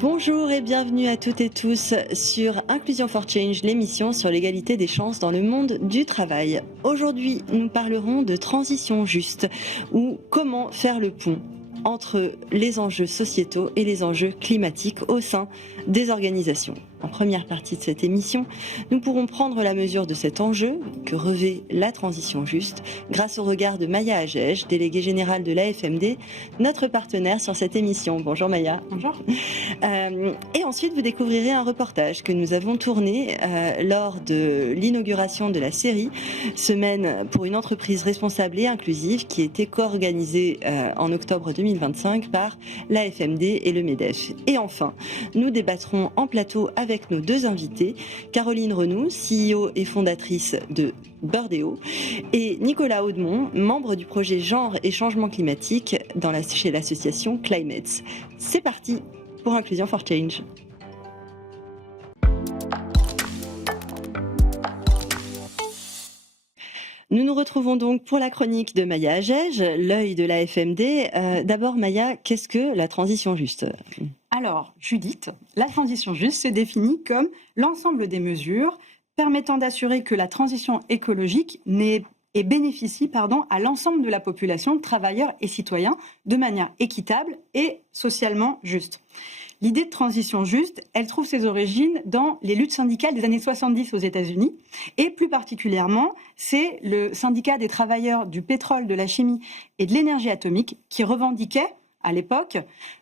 Bonjour et bienvenue à toutes et tous sur Inclusion for Change, l'émission sur l'égalité des chances dans le monde du travail. Aujourd'hui, nous parlerons de transition juste ou comment faire le pont entre les enjeux sociétaux et les enjeux climatiques au sein des organisations. En première partie de cette émission, nous pourrons prendre la mesure de cet enjeu que revêt la transition juste grâce au regard de Maya Agege, déléguée générale de l'AFMD, notre partenaire sur cette émission. Bonjour Maya. Bonjour. Et ensuite, vous découvrirez un reportage que nous avons tourné lors de l'inauguration de la série Semaine pour une entreprise responsable et inclusive qui était co-organisée en octobre 2025 par l'AFMD et le MEDEF. Et enfin, nous débattrons en plateau avec nos deux invités, Caroline Renoux, CEO et fondatrice de Burdeo, et Nicolas Audemont, membre du projet Genre et Changement Climatique chez l'association Climates. C'est parti pour Inclusion for Change. Nous nous retrouvons donc pour la chronique de Maya Agege, l'œil de la FMD. D'abord Maya, qu'est-ce que la transition juste ? Alors, Judith, la transition juste se définit comme l'ensemble des mesures permettant d'assurer que la transition écologique bénéficie à l'ensemble de la population, travailleurs et citoyens, de manière équitable et socialement juste. L'idée de transition juste, elle trouve ses origines dans les luttes syndicales des années 70 aux États-Unis, et plus particulièrement, c'est le syndicat des travailleurs du pétrole, de la chimie et de l'énergie atomique qui revendiquait, à l'époque,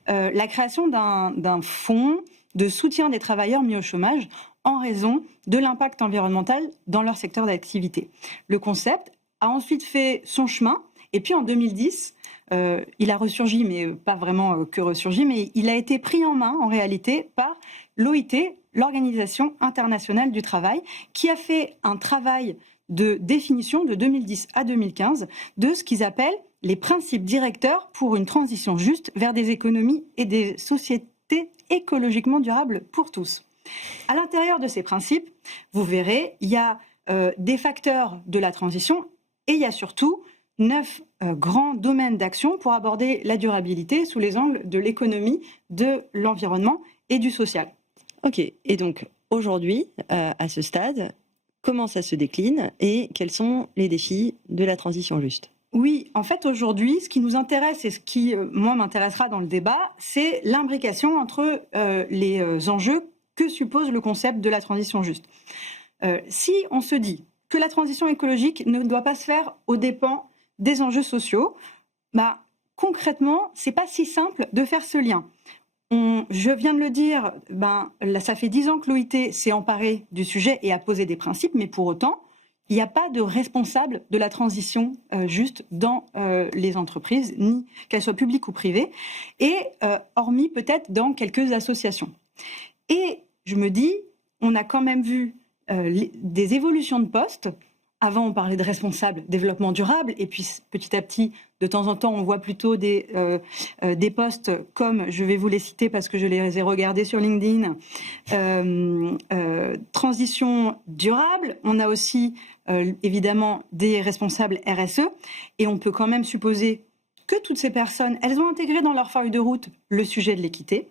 la création d'un fonds de soutien des travailleurs mis au chômage en raison de l'impact environnemental dans leur secteur d'activité. Le concept a ensuite fait son chemin, et puis en 2010, il a ressurgi, mais pas vraiment que ressurgi, mais il a été pris en main en réalité par l'OIT, l'Organisation internationale du travail, qui a fait un travail de définition de 2010 à 2015 de ce qu'ils appellent les principes directeurs pour une transition juste vers des économies et des sociétés écologiquement durables pour tous. À l'intérieur de ces principes, vous verrez, il y a des facteurs de la transition et il y a surtout 9 grands domaines d'action pour aborder la durabilité sous les angles de l'économie, de l'environnement et du social. Ok, et donc aujourd'hui, à ce stade, comment ça se décline et quels sont les défis de la transition juste ? Oui, en fait, aujourd'hui, ce qui nous intéresse et ce qui, moi, m'intéressera dans le débat, c'est l'imbrication entre les enjeux que suppose le concept de la transition juste. Si on se dit que la transition écologique ne doit pas se faire aux dépens des enjeux sociaux, concrètement, c'est pas si simple de faire ce lien. Je viens de le dire, là, ça fait 10 ans que l'OIT s'est emparé du sujet et a posé des principes, mais pour autant, il n'y a pas de responsable de la transition juste dans les entreprises, ni qu'elles soient publiques ou privées, et hormis peut-être dans quelques associations. Et je me dis, on a quand même vu des évolutions de postes. Avant, on parlait de responsable développement durable, et puis petit à petit, de temps en temps, on voit plutôt des postes comme, je vais vous les citer parce que je les ai regardés sur LinkedIn, transition durable. On a aussi évidemment des responsables RSE, et on peut quand même supposer que toutes ces personnes, elles ont intégré dans leur feuille de route le sujet de l'équité,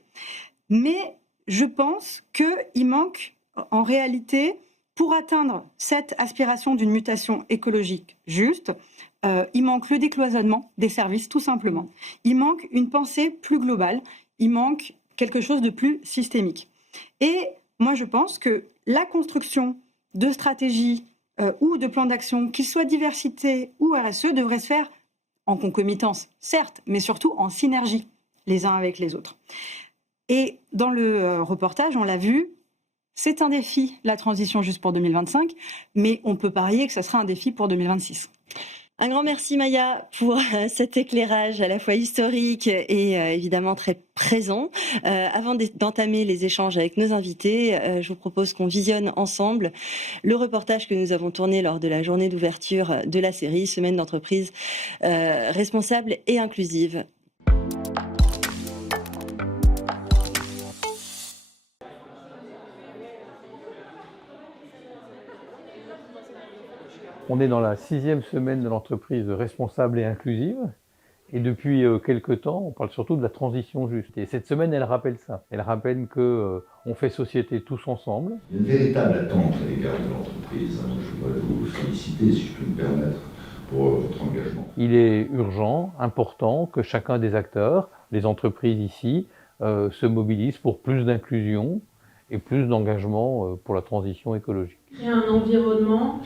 mais je pense qu'il manque en réalité, pour atteindre cette aspiration d'une mutation écologique juste, il manque le décloisonnement des services, tout simplement. Il manque une pensée plus globale, il manque quelque chose de plus systémique. Et moi, je pense que la construction de stratégies ou de plans d'action, qu'ils soient diversité ou RSE, devrait se faire en concomitance, certes, mais surtout en synergie les uns avec les autres. Et dans le reportage, on l'a vu, c'est un défi, la transition juste pour 2025, mais on peut parier que ce sera un défi pour 2026. Un grand merci Maya pour cet éclairage à la fois historique et évidemment très présent. Avant d'entamer les échanges avec nos invités, je vous propose qu'on visionne ensemble le reportage que nous avons tourné lors de la journée d'ouverture de la série Semaine d'entreprise responsable et inclusive. On est dans la 6e semaine de l'entreprise responsable et inclusive. Et depuis quelque temps, on parle surtout de la transition juste. Et cette semaine, elle rappelle ça. Elle rappelle que on fait société tous ensemble. Il y a une véritable attente à l'égard de l'entreprise. Je voudrais vous féliciter, si je peux me permettre, pour votre engagement. Il est urgent, important que chacun des acteurs, les entreprises ici, se mobilisent pour plus d'inclusion et plus d'engagement pour la transition écologique. Créer un environnement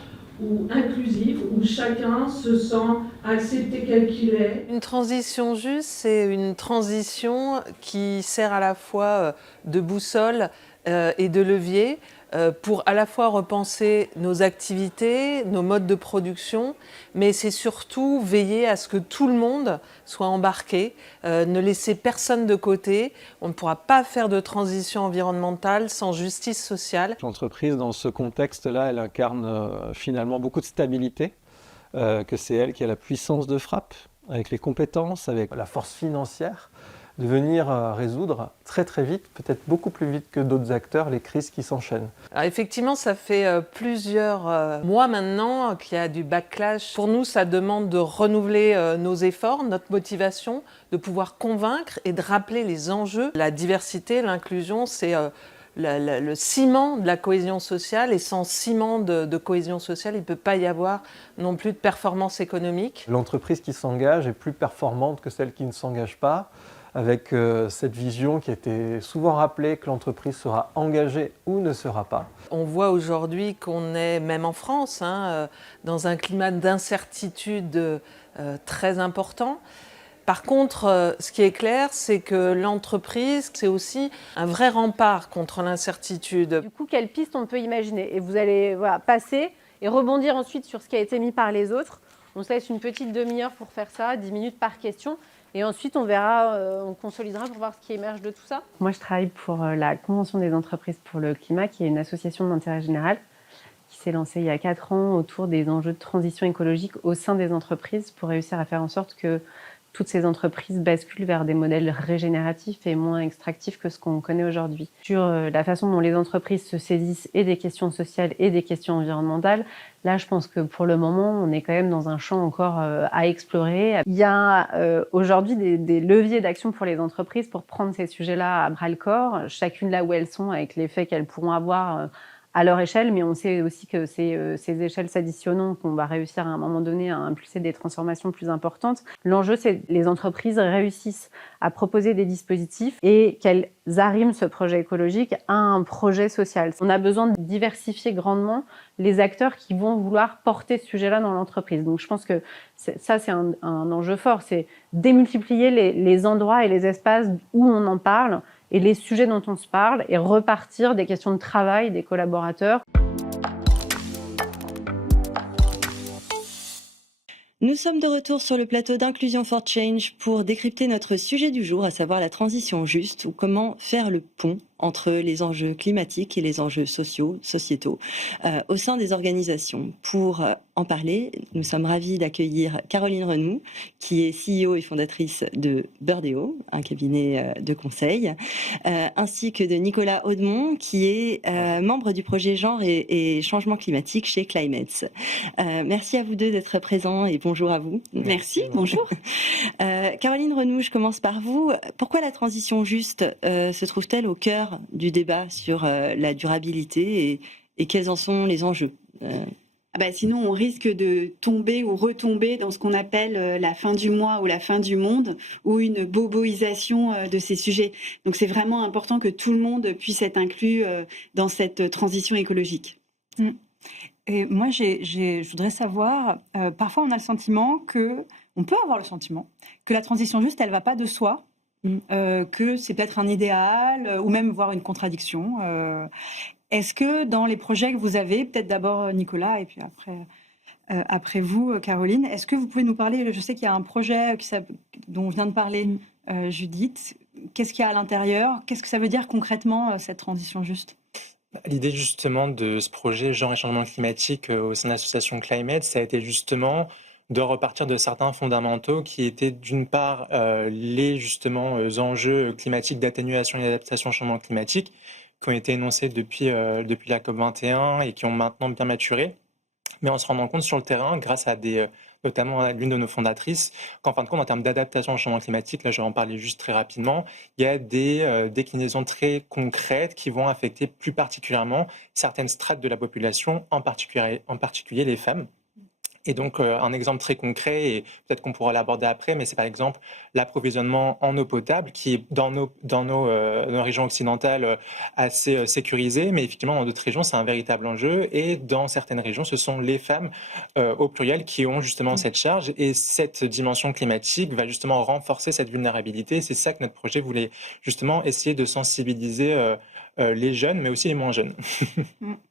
inclusif, où chacun se sent accepté tel qu'il est. Une transition juste, c'est une transition qui sert à la fois de boussole et de levier pour à la fois repenser nos activités, nos modes de production, mais c'est surtout veiller à ce que tout le monde soit embarqué, ne laisser personne de côté. On ne pourra pas faire de transition environnementale sans justice sociale. L'entreprise, dans ce contexte-là, elle incarne finalement beaucoup de stabilité, que c'est elle qui a la puissance de frappe, avec les compétences, avec la force financière, de venir résoudre très très vite, peut-être beaucoup plus vite que d'autres acteurs, les crises qui s'enchaînent. Alors effectivement, ça fait plusieurs mois maintenant qu'il y a du backlash. Pour nous, ça demande de renouveler nos efforts, notre motivation, de pouvoir convaincre et de rappeler les enjeux. La diversité, l'inclusion, c'est le ciment de la cohésion sociale, et sans ciment de cohésion sociale, il ne peut pas y avoir non plus de performance économique. L'entreprise qui s'engage est plus performante que celle qui ne s'engage pas, avec cette vision qui a été souvent rappelée que l'entreprise sera engagée ou ne sera pas. On voit aujourd'hui qu'on est, même en France, dans un climat d'incertitude très important. Par contre, ce qui est clair, c'est que l'entreprise, c'est aussi un vrai rempart contre l'incertitude. Du coup, quelle piste on peut imaginer? Et vous allez passer et rebondir ensuite sur ce qui a été mis par les autres. On se laisse une petite demi-heure pour faire ça, 10 minutes par question. Et ensuite, on verra, on consolidera pour voir ce qui émerge de tout ça. Moi, je travaille pour la Convention des entreprises pour le climat, qui est une association d'intérêt général qui s'est lancée il y a 4 ans autour des enjeux de transition écologique au sein des entreprises pour réussir à faire en sorte que toutes ces entreprises basculent vers des modèles régénératifs et moins extractifs que ce qu'on connaît aujourd'hui. Sur la façon dont les entreprises se saisissent et des questions sociales et des questions environnementales, là, je pense que pour le moment, on est quand même dans un champ encore à explorer. Il y a aujourd'hui des leviers d'action pour les entreprises pour prendre ces sujets-là à bras-le-corps, chacune là où elles sont, avec l'effet qu'elles pourront avoir à leur échelle, mais on sait aussi que ces échelles s'additionnant, qu'on va réussir à un moment donné à impulser des transformations plus importantes. L'enjeu, c'est que les entreprises réussissent à proposer des dispositifs et qu'elles arriment ce projet écologique à un projet social. On a besoin de diversifier grandement les acteurs qui vont vouloir porter ce sujet-là dans l'entreprise. Donc je pense que ça, c'est un enjeu fort, c'est démultiplier les endroits et les espaces où on en parle, et les sujets dont on se parle, et repartir des questions de travail des collaborateurs. Nous sommes de retour sur le plateau d'Inclusion for Change pour décrypter notre sujet du jour, à savoir la transition juste, ou comment faire le pont entre les enjeux climatiques et les enjeux sociétaux au sein des organisations. Pour en parler, nous sommes ravis d'accueillir Caroline Renoux, qui est CEO et fondatrice de Birdeo, un cabinet de conseil, ainsi que de Nicolas Audemont, qui est membre du projet Genre et Changement Climatique chez Climates. Merci à vous deux d'être présents et bonjour à vous. Merci, bonjour. Caroline Renoux, je commence par vous. Pourquoi la transition juste se trouve-t-elle au cœur du débat sur la durabilité et quels en sont les enjeux? Sinon, on risque de tomber ou retomber dans ce qu'on appelle la fin du mois ou la fin du monde, ou une boboisation de ces sujets. Donc c'est vraiment important que tout le monde puisse être inclus dans cette transition écologique. Et moi, je voudrais savoir, parfois on a le sentiment on peut avoir le sentiment que la transition juste, elle ne va pas de soi, que c'est peut-être un idéal, ou même voire une contradiction. Est-ce que dans les projets que vous avez, peut-être d'abord Nicolas et puis après vous, Caroline, est-ce que vous pouvez nous parler, je sais qu'il y a un projet dont vient de parler Judith, qu'est-ce qu'il y a à l'intérieur? Qu'est-ce que ça veut dire concrètement, cette transition juste? L'idée justement de ce projet Genre et Changement Climatique au sein de l'association Climate, ça a été justement de repartir de certains fondamentaux qui étaient d'une part les justement enjeux climatiques d'atténuation et d'adaptation au changement climatique qui ont été énoncés depuis la COP21 et qui ont maintenant bien maturé, mais en se rendant compte sur le terrain grâce à des notamment l'une de nos fondatrices, qu'en fin de compte, en termes d'adaptation au changement climatique, là je vais en parler juste très rapidement, il y a des déclinaisons très concrètes qui vont affecter plus particulièrement certaines strates de la population, en particulier les femmes. Et donc, un exemple très concret, et peut-être qu'on pourra l'aborder après, mais c'est par exemple l'approvisionnement en eau potable qui est dans nos régions occidentales assez sécurisé, mais effectivement dans d'autres régions c'est un véritable enjeu, et dans certaines régions ce sont les femmes au pluriel qui ont justement cette charge, et cette dimension climatique va justement renforcer cette vulnérabilité. C'est ça que notre projet voulait justement essayer de sensibiliser les jeunes, mais aussi les moins jeunes.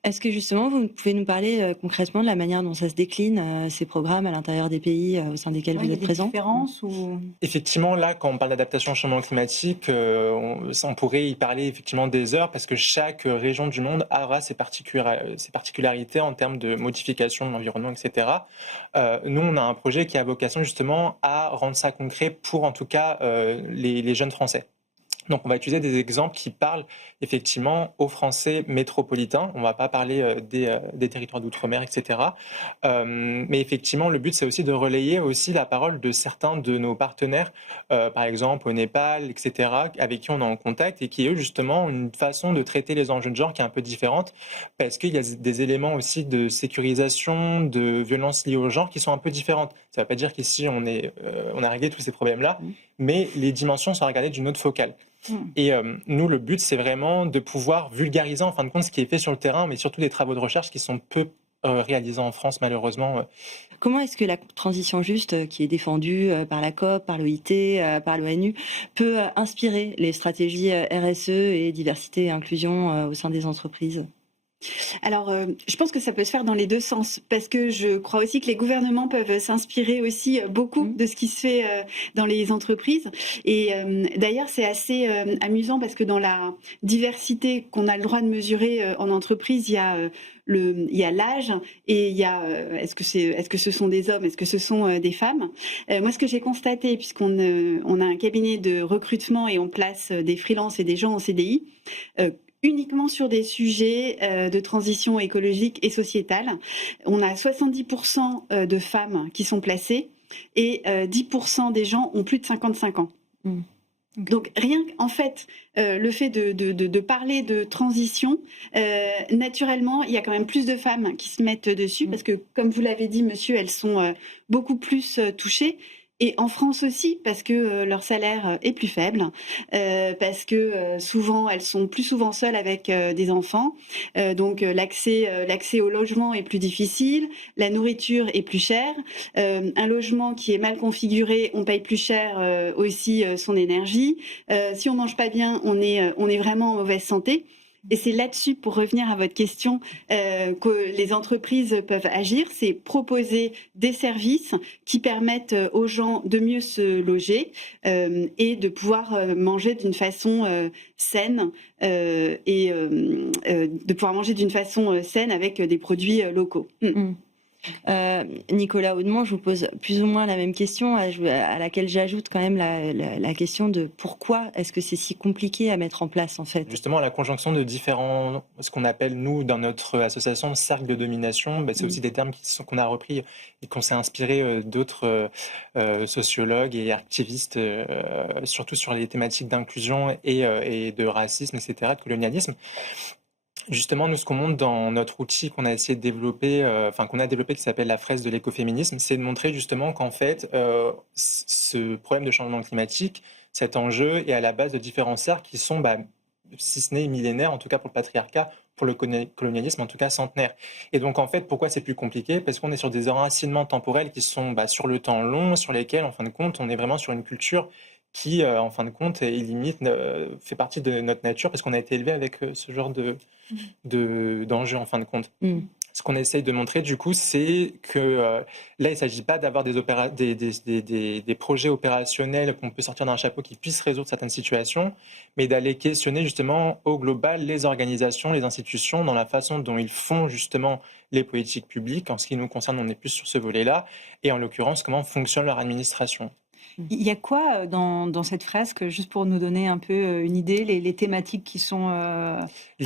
Est-ce que justement, vous pouvez nous parler concrètement de la manière dont ça se décline, ces programmes à l'intérieur des pays au sein desquels vous êtes présents ? Différences ou... Effectivement, là, quand on parle d'adaptation au changement climatique, on pourrait y parler effectivement des heures, parce que chaque région du monde aura ses particularités en termes de modification de l'environnement, etc. Nous, on a un projet qui a vocation justement à rendre ça concret pour, en tout cas, les jeunes Français. Donc, on va utiliser des exemples qui parlent effectivement aux Français métropolitains. On ne va pas parler des territoires d'outre-mer, etc. Mais effectivement, le but, c'est aussi de relayer aussi la parole de certains de nos partenaires, par exemple au Népal, etc., avec qui on est en contact et qui, eux, justement, ont une façon de traiter les enjeux de genre qui est un peu différente, parce qu'il y a des éléments aussi de sécurisation, de violence liées au genre qui sont un peu différentes. Ça ne veut pas dire qu'ici, on a réglé tous ces problèmes-là, mais les dimensions sont regardées d'une autre focale. Et nous, le but, c'est vraiment de pouvoir vulgariser en fin de compte ce qui est fait sur le terrain, mais surtout des travaux de recherche qui sont peu réalisés en France, malheureusement. Comment est-ce que la transition juste, qui est défendue par la COP, par l'OIT, par l'ONU, peut inspirer les stratégies RSE et diversité et inclusion au sein des entreprises ? Alors, je pense que ça peut se faire dans les deux sens, parce que je crois aussi que les gouvernements peuvent s'inspirer aussi beaucoup de ce qui se fait dans les entreprises. Et d'ailleurs, c'est assez amusant parce que dans la diversité qu'on a le droit de mesurer en entreprise, il y a l'âge et il y a est-ce que ce sont des hommes, est-ce que ce sont des femmes. Moi, ce que j'ai constaté, puisqu'on a un cabinet de recrutement et on place des freelances et des gens en CDI, uniquement sur des sujets de transition écologique et sociétale. On a 70% de femmes qui sont placées et 10% des gens ont plus de 55 ans. Donc rien qu'en fait, le fait de parler de transition, naturellement, il y a quand même plus de femmes qui se mettent dessus, parce que comme vous l'avez dit, monsieur, elles sont beaucoup plus touchées. Et en France aussi, parce que leur salaire est plus faible, parce que souvent elles sont plus souvent seules avec des enfants, donc l'accès au logement est plus difficile, la nourriture est plus chère, un logement qui est mal configuré, on paye plus cher aussi son énergie. Si on mange pas bien, on est vraiment en mauvaise santé. Et c'est là-dessus, pour revenir à votre question, que les entreprises peuvent agir, c'est proposer des services qui permettent aux gens de mieux se loger et de pouvoir manger d'une façon saine de pouvoir manger d'une façon saine avec des produits locaux. Nicolas Audemont, je vous pose plus ou moins la même question, à laquelle j'ajoute quand même la question de pourquoi est-ce que c'est si compliqué à mettre en place en fait. Justement, la conjonction de différents, ce qu'on appelle nous dans notre association cercle de domination, c'est aussi des termes qu'on a repris et qu'on s'est inspiré d'autres sociologues et activistes, surtout sur les thématiques d'inclusion et de racisme, etc., de colonialisme. Justement, nous, ce qu'on montre dans notre outil qu'on a essayé de développer, qui s'appelle la fresque de l'écoféminisme, c'est de montrer justement qu'en fait, ce problème de changement climatique, cet enjeu est à la base de différents cercles qui sont, si ce n'est millénaires, en tout cas pour le patriarcat, pour le colonialisme, en tout cas centenaire. Et donc, en fait, pourquoi c'est plus compliqué ? Parce qu'on est sur des enracinements temporels qui sont sur le temps long, sur lesquels, en fin de compte, on est vraiment sur une culture qui, en fin de compte, fait partie de notre nature, parce qu'on a été élevé avec ce genre d'enjeux, en fin de compte. Ce qu'on essaye de montrer, du coup, c'est que là, il ne s'agit pas d'avoir des projets opérationnels qu'on peut sortir d'un chapeau qui puissent résoudre certaines situations, mais d'aller questionner justement au global les organisations, les institutions, dans la façon dont ils font justement les politiques publiques. En ce qui nous concerne, on est plus sur ce volet-là, et en l'occurrence, comment fonctionne leur administration. Il y a quoi dans cette fresque, juste pour nous donner un peu une idée, les thématiques qui sont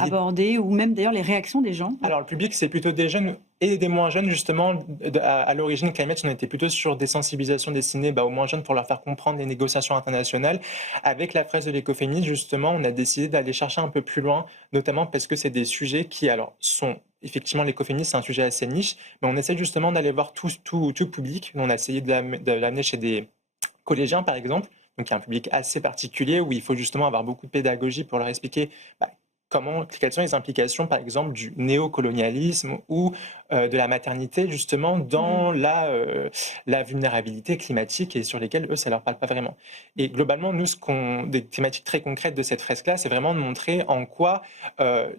abordées, ou même d'ailleurs les réactions des gens ? Alors le public, c'est plutôt des jeunes. et des moins jeunes, justement, à l'origine, Climate, on était plutôt sur des sensibilisations destinées aux moins jeunes pour leur faire comprendre les négociations internationales. Avec la fresque de l'écoféminisme, justement, on a décidé d'aller chercher un peu plus loin, notamment parce que c'est des sujets qui, alors, sont... Effectivement, l'écoféminisme, c'est un sujet assez niche, mais on essaie justement d'aller voir tout public. On a essayé de l'amener chez des collégiens, par exemple, donc il y a un public assez particulier où il faut justement avoir beaucoup de pédagogie pour leur expliquer quelles sont les implications, par exemple, du néocolonialisme ou de la maternité, justement, dans la vulnérabilité climatique et sur lesquelles, eux, ça leur parle pas vraiment. Et globalement, nous, des thématiques très concrètes de cette fresque-là, c'est vraiment de montrer en quoi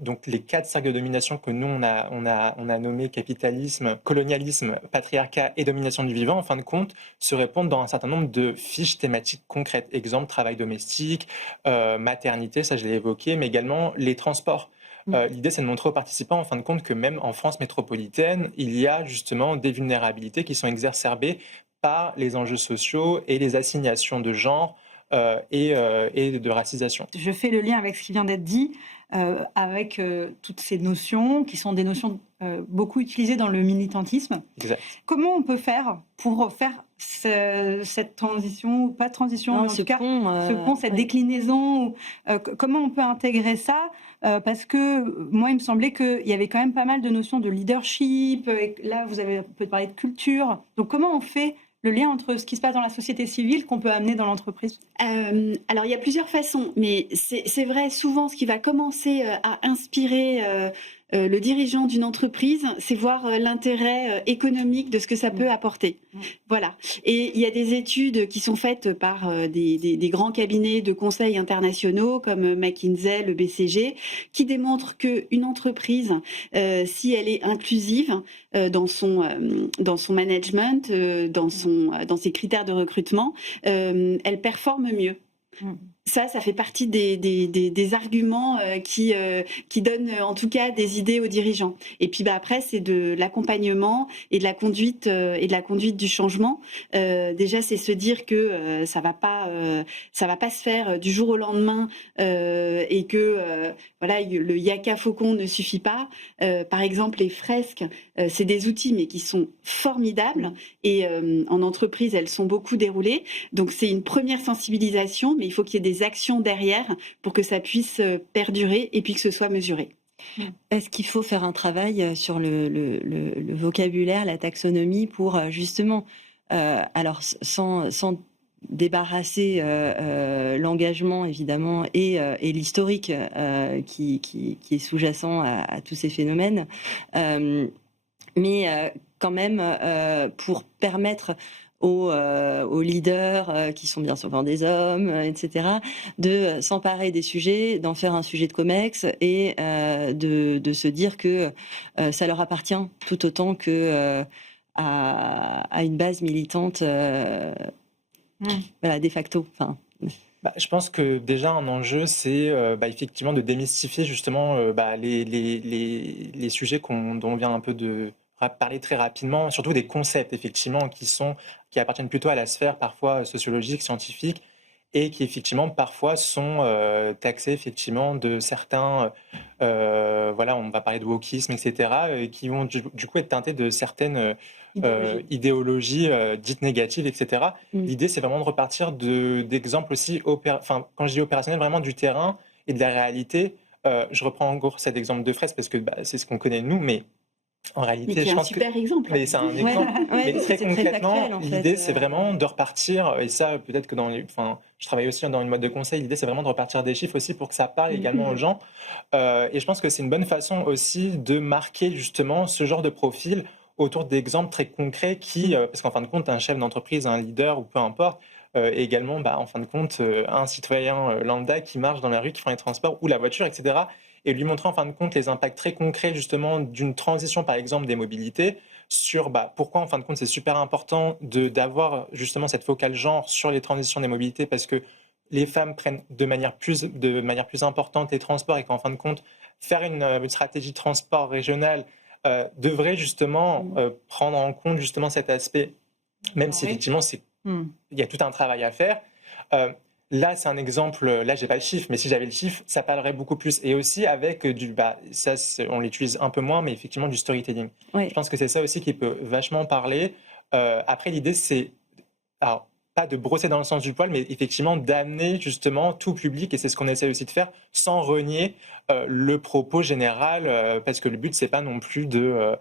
donc les 4 cercles de domination que nous, on a nommé capitalisme, colonialisme, patriarcat et domination du vivant, en fin de compte, se répondent dans un certain nombre de fiches thématiques concrètes. Exemple, travail domestique, maternité, ça je l'ai évoqué, mais également les transports. L'idée, c'est de montrer aux participants, en fin de compte, que même en France métropolitaine, il y a justement des vulnérabilités qui sont exacerbées par les enjeux sociaux et les assignations de genre et de racisation. Je fais le lien avec ce qui vient d'être dit, avec toutes ces notions qui sont des notions beaucoup utilisées dans le militantisme. Exact. Comment on peut faire pour faire cette transition, ou pas de transition, mais en tout cas, cette déclinaison, comment on peut intégrer ça parce que moi, il me semblait qu'il y avait quand même pas mal de notions de leadership, et là, vous avez peut-être parlé de culture. Donc, comment on fait le lien entre ce qui se passe dans la société civile qu'on peut amener dans l'entreprise? Alors, il y a plusieurs façons, mais c'est vrai, souvent, ce qui va commencer à inspirer le dirigeant d'une entreprise, c'est voir l'intérêt économique de ce que ça peut apporter. Voilà. Et il y a des études qui sont faites par des grands cabinets de conseil internationaux comme McKinsey, le BCG, qui démontrent qu'une entreprise, si elle est inclusive dans son management, dans ses critères de recrutement, elle performe mieux. Ça fait partie des arguments qui donnent en tout cas des idées aux dirigeants. Et puis après, c'est de l'accompagnement et de la conduite du changement. Déjà, c'est se dire que ça va pas se faire du jour au lendemain et que le yaka faucon ne suffit pas. Par exemple, les fresques, c'est des outils mais qui sont formidables et en entreprise, elles sont beaucoup déroulées. Donc c'est une première sensibilisation, mais il faut qu'il y ait des actions derrière pour que ça puisse perdurer et puis que ce soit mesuré. Est-ce qu'il faut faire un travail sur le vocabulaire, la taxonomie pour justement, alors sans débarrasser l'engagement évidemment et l'historique qui est sous-jacent à tous ces phénomènes, mais quand même pour permettre aux leaders qui sont bien souvent des hommes, etc., de s'emparer des sujets, d'en faire un sujet de COMEX et de se dire que ça leur appartient tout autant que à une base militante de facto. Enfin. Je pense que déjà un enjeu, c'est effectivement de démystifier justement les sujets dont on vient un peu de parler très rapidement, surtout des concepts effectivement qui appartiennent plutôt à la sphère parfois sociologique, scientifique, et qui effectivement parfois sont taxés effectivement de certains, on va parler de wokisme, etc., qui vont du coup être teintés de certaines idéologies dites négatives, etc. L'idée, c'est vraiment de repartir d'exemples aussi, quand je dis opérationnel, vraiment du terrain et de la réalité. Je reprends en gros cet exemple de fresque parce que c'est ce qu'on connaît nous, mais en réalité, je pense exemple. Mais c'est un exemple. Mais très concrètement, l'idée, c'est vraiment de repartir, et ça, peut-être que je travaille aussi dans une mode de conseil, l'idée, c'est vraiment de repartir des chiffres aussi pour que ça parle également aux gens. Et je pense que c'est une bonne façon aussi de marquer justement ce genre de profil autour d'exemples très concrets parce qu'en fin de compte, un chef d'entreprise, un leader ou peu importe, également, en fin de compte, un citoyen lambda qui marche dans la rue, qui prend les transports ou la voiture, etc., et lui montrer en fin de compte les impacts très concrets justement d'une transition par exemple des mobilités sur pourquoi en fin de compte c'est super important d'avoir justement cette focale genre sur les transitions des mobilités parce que les femmes prennent de manière plus importante les transports et qu'en fin de compte faire une stratégie de transport régionale devrait justement prendre en compte justement cet aspect, même si effectivement il y a tout un travail à faire. là, c'est un exemple, là, j'ai pas le chiffre, mais si j'avais le chiffre, ça parlerait beaucoup plus. Et aussi avec on l'utilise un peu moins, mais effectivement du storytelling. Ouais. Je pense que c'est ça aussi qui peut vachement parler. Après, l'idée, c'est, alors, pas de brosser dans le sens du poil, mais effectivement d'amener justement tout public, et c'est ce qu'on essaie aussi de faire, sans renier le propos général, parce que le but, c'est pas non plus de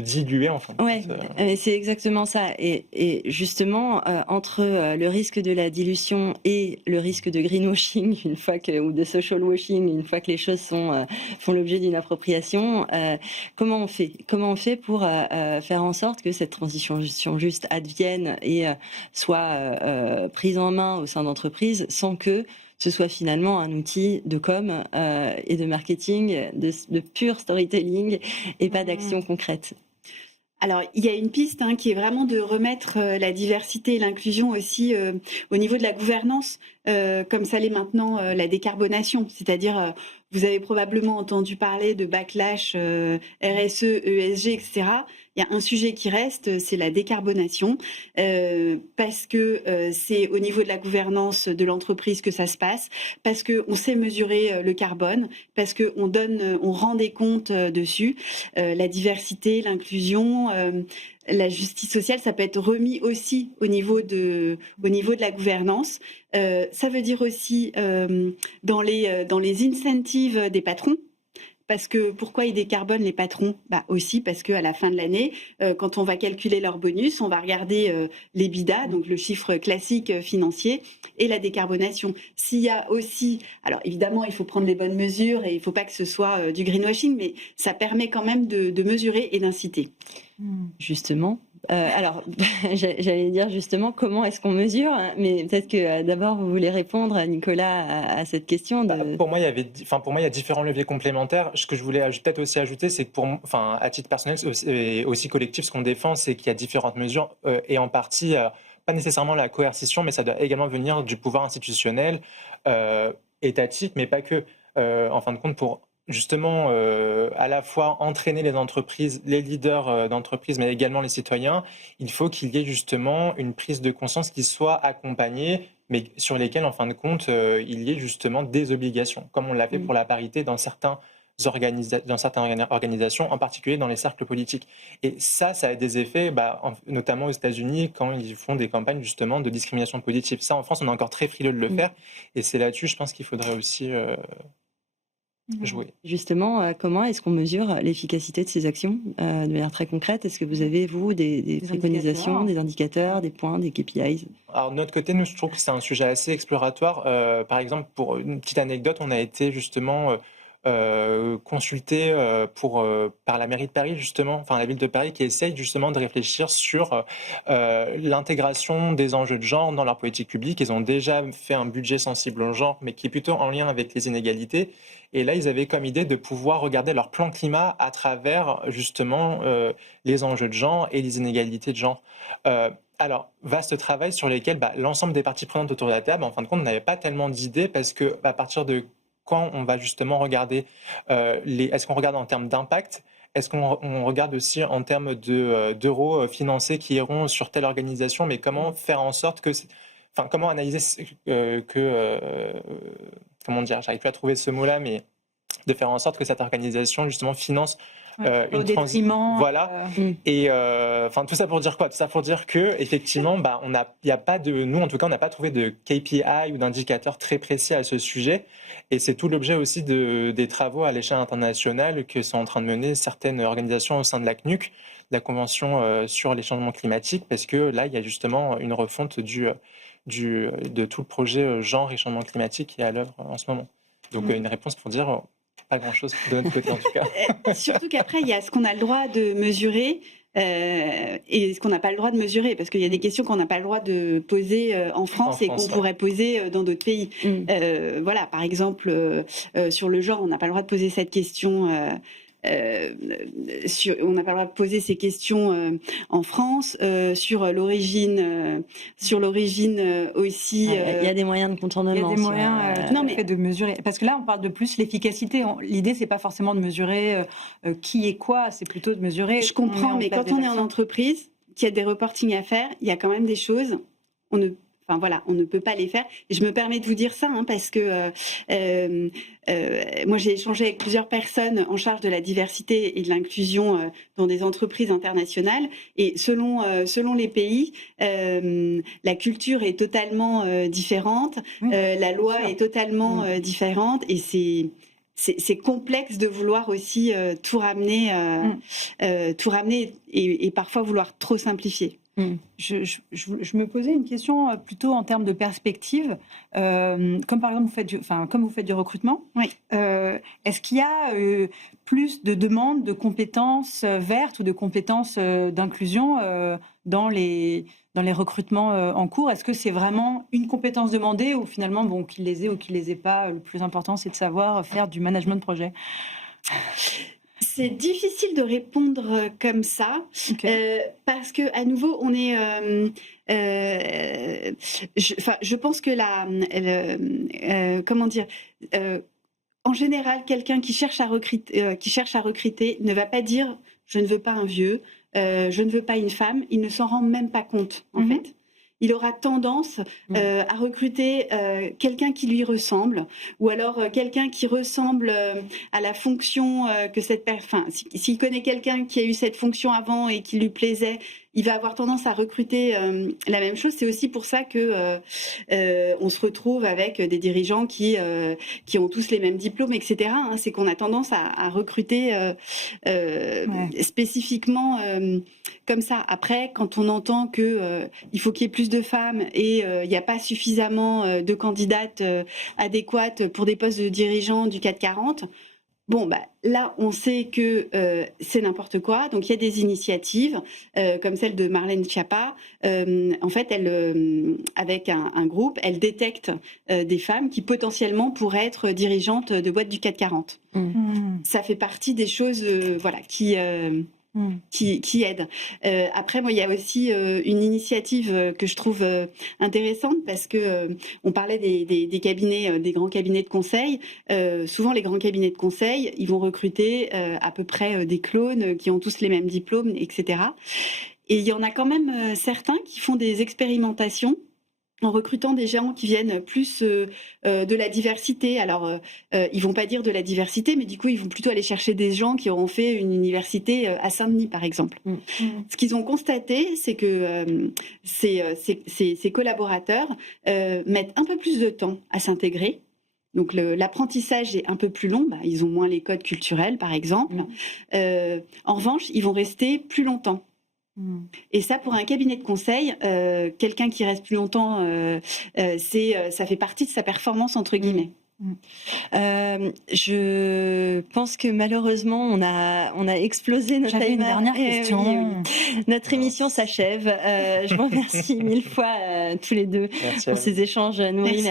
diluer, en fin de Ouais, compte. c'est exactement ça. Et justement, entre le risque de la dilution et le risque de greenwashing, ou de social washing, une fois que les choses font l'objet d'une appropriation, comment on fait? Comment on fait pour faire en sorte que cette transition juste advienne et soit prise en main au sein d'entreprises sans que ce soit finalement un outil de com et de marketing, de pur storytelling et pas d'action concrète? Alors, il y a une piste qui est vraiment de remettre la diversité et l'inclusion aussi au niveau de la gouvernance, comme ça l'est maintenant la décarbonation. C'est-à-dire, vous avez probablement entendu parler de backlash RSE, ESG, etc. Il y a un sujet qui reste, c'est la décarbonation, parce que c'est au niveau de la gouvernance de l'entreprise que ça se passe, parce qu'on sait mesurer le carbone, parce qu'on rend des comptes dessus. La diversité, l'inclusion, la justice sociale, ça peut être remis aussi au niveau de la gouvernance. Ça veut dire aussi dans les incentives des patrons. Parce que pourquoi ils décarbonent les patrons? Aussi parce qu'à la fin de l'année, quand on va calculer leur bonus, on va regarder l'EBITDA, donc le chiffre classique financier, et la décarbonation. S'il y a aussi, alors évidemment, il faut prendre les bonnes mesures et il ne faut pas que ce soit du greenwashing, mais ça permet quand même de mesurer et d'inciter. Justement. Alors, j'allais dire justement comment est-ce qu'on mesure, mais peut-être que d'abord vous voulez répondre, Nicolas, à cette question. Pour moi, il y a différents leviers complémentaires. Ce que je voulais peut-être aussi ajouter, c'est que à titre personnel et aussi collectif, ce qu'on défend, c'est qu'il y a différentes mesures et en partie, pas nécessairement la coercition, mais ça doit également venir du pouvoir institutionnel, étatique, mais pas que. En fin de compte, pour justement à la fois entraîner les entreprises, les leaders d'entreprises, mais également les citoyens, il faut qu'il y ait justement une prise de conscience qui soit accompagnée, mais sur lesquelles, en fin de compte, il y ait justement des obligations, comme on l'a fait pour la parité dans certaines organisations, en particulier dans les cercles politiques. Et ça a des effets, notamment aux États-Unis, quand ils font des campagnes justement de discrimination positive. Ça, en France, on est encore très frileux de le faire, et c'est là-dessus, je pense qu'il faudrait aussi jouer. Justement, comment est-ce qu'on mesure l'efficacité de ces actions de manière très concrète? Est-ce que vous avez, vous, des préconisations, des indicateurs, des points, des KPIs? Alors, de notre côté, nous, je trouve que c'est un sujet assez exploratoire. Par exemple, pour une petite anecdote, on a été justement consulté par la mairie de Paris, justement, enfin la ville de Paris, qui essaye justement de réfléchir sur l'intégration des enjeux de genre dans leur politique publique. Ils ont déjà fait un budget sensible au genre, mais qui est plutôt en lien avec les inégalités. Et là, ils avaient comme idée de pouvoir regarder leur plan climat à travers justement les enjeux de genre et les inégalités de genre. Alors, vaste travail sur lesquels l'ensemble des parties prenantes autour de la table, en fin de compte, n'avait pas tellement d'idées parce que à partir de quand on va justement regarder, est-ce qu'on regarde en termes d'impact? Est-ce qu'on regarde aussi en termes d'euros financés qui iront sur telle organisation? Mais comment faire en sorte que... comment analyser comment dire, j'arrive plus à trouver ce mot-là, mais de faire en sorte que cette organisation justement finance au détriment. Voilà. Et tout ça pour dire quoi? Tout ça pour dire que effectivement, il y a pas de, nous en tout cas, on n'a pas trouvé de KPI ou d'indicateur très précis à ce sujet. Et c'est tout l'objet aussi des travaux à l'échelle internationale que sont en train de mener certaines organisations au sein de la CNUC, la Convention sur les changements climatiques, parce que là, il y a justement une refonte de tout le projet genre et changement climatique qui est à l'œuvre en ce moment. Donc une réponse pour dire pas grand-chose de notre côté en tout cas. Surtout qu'après, il y a ce qu'on a le droit de mesurer et ce qu'on n'a pas le droit de mesurer, parce qu'il y a des questions qu'on n'a pas le droit de poser en France et qu'on pourrait poser dans d'autres pays. Voilà, par exemple, sur le genre, on n'a pas le droit de poser cette question... on n'a pas le droit de poser ces questions en France, sur l'origine aussi. Il y a des moyens de contournement. Il y a des moyens de mesurer. Parce que là, on parle de plus l'efficacité. L'idée, c'est pas forcément de mesurer qui est quoi, c'est plutôt de mesurer. Je comprends, mais quand on est en entreprise, qu'il y a des reportings à faire, il y a quand même des choses. Enfin voilà, on ne peut pas les faire. Et je me permets de vous dire ça parce que moi j'ai échangé avec plusieurs personnes en charge de la diversité et de l'inclusion dans des entreprises internationales. Et selon les pays, la culture est totalement différente, la loi est totalement différente, et c'est complexe de vouloir aussi tout ramener et parfois vouloir trop simplifier. Je me posais une question plutôt en termes de perspective. Comme par exemple, comme vous faites du recrutement, oui. Est-ce qu'il y a plus de demandes de compétences vertes ou de compétences d'inclusion dans les recrutements en cours? Est-ce que c'est vraiment une compétence demandée, ou finalement, bon, qu'il les ait ou qu'il les ait pas, le plus important, c'est de savoir faire du management de projet? C'est difficile de répondre comme ça, parce que à nouveau, on est. Je pense que comment dire. En général, quelqu'un qui cherche à recruter, ne va pas dire je ne veux pas un vieux, je ne veux pas une femme. Il ne s'en rend même pas compte, en fait. Il aura tendance à recruter quelqu'un qui lui ressemble, ou alors quelqu'un qui ressemble à la fonction que cette personne. Enfin, s'il connaît quelqu'un qui a eu cette fonction avant et qui lui plaisait, il va avoir tendance à recruter la même chose. C'est aussi pour ça que on se retrouve avec des dirigeants qui ont tous les mêmes diplômes, etc. C'est qu'on a tendance à recruter spécifiquement comme ça. Après, quand on entend que il faut qu'il y ait plus de femmes et il n'y a pas suffisamment de candidates adéquates pour des postes de dirigeants du CAC 40, bon, là, on sait que c'est n'importe quoi. Donc, il y a des initiatives comme celle de Marlène Schiappa. En fait, elle, avec un groupe, elle détecte des femmes qui potentiellement pourraient être dirigeantes de boîtes du CAC 40. Ça fait partie des choses qui aident. Après, moi, il y a aussi une initiative que je trouve intéressante, parce que on parlait des cabinets, des grands cabinets de conseil. Souvent, les grands cabinets de conseil, ils vont recruter à peu près des clones qui ont tous les mêmes diplômes, etc. Et il y en a quand même certains qui font des expérimentations en recrutant des gens qui viennent plus de la diversité. Alors, ils vont pas dire de la diversité, mais du coup, ils vont plutôt aller chercher des gens qui auront fait une université à Saint-Denis, par exemple. Ce qu'ils ont constaté, c'est que ces collaborateurs mettent un peu plus de temps à s'intégrer. Donc, l'apprentissage est un peu plus long. Ils ont moins les codes culturels, par exemple. En revanche, ils vont rester plus longtemps. Et ça, pour un cabinet de conseil, quelqu'un qui reste plus longtemps, ça fait partie de sa performance, entre guillemets. Je pense que malheureusement on a explosé notre timer. J'avais une dernière question. Notre émission s'achève. Je vous remercie mille fois tous les deux pour ces échanges nourris.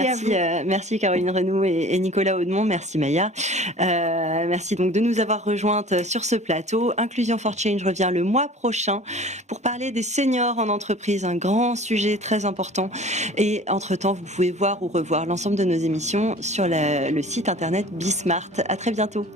Merci Caroline Renoux et Nicolas Audemont. Merci Maya. Merci donc de nous avoir rejointes sur ce plateau. Inclusion for Change revient le mois prochain pour parler des seniors en entreprise, un grand sujet très important. Et entre-temps, vous pouvez voir ou revoir l'ensemble de nos émissions sur le site internet Bismart. À très bientôt.